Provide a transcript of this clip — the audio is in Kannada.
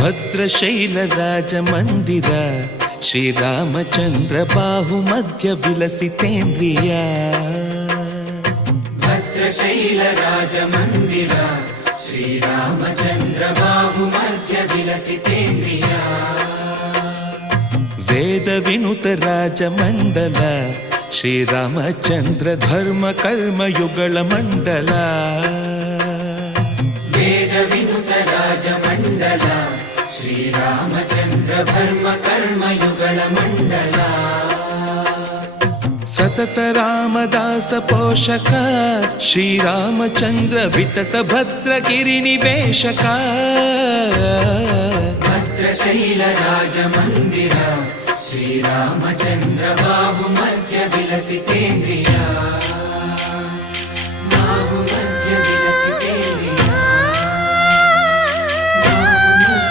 ಭದ್ರಶೈಲ ರಾಜ ಮಂದಿರ ಶ್ರೀರಾಮಚಂದ್ರ ಬಾಹುಮಧ್ಯ ವಿಲಸಿತೇಂದ್ರಿಯ. ಭದ್ರಶೈಲ ರಾಜ ಮಂದಿರ ಶ್ರೀರಾಮಚಂದ್ರ ಬಾಹುಮಧ್ಯ ವಿಲಸಿತೇಂದ್ರಿಯ. ವೇದ ವಿನುತ ರಾಜ ಮಂಡಲ ಶ್ರೀರಾಮಚಂದ್ರ ಧರ್ಮ ಕರ್ಮಯುಗಳ ಮಂಡಲ. ವೇದ ವಿನುತ ರಾಜ ಮಂಡಲ ಶ್ರೀರಾಮಚಂದ್ರ ಧರ್ಮ ಕರ್ಮಯುಗಳ ಮಂಡಲ. ಸತತ ರಾಮದಾಸ ಪೋಷಕ ಶ್ರೀರಾಮಚಂದ್ರ ವಿತತ ಭದ್ರಗಿರಿ ನಿವೇಶಕ. ಭದ್ರಶೈಲ ರಾಜ ಮಂದಿರ ಶ್ರೀರಾಮಚಂದ್ರ ಬಾಹುಮಧ್ಯ ವಿಲಸಿತೇಂದ್ರಿಯ.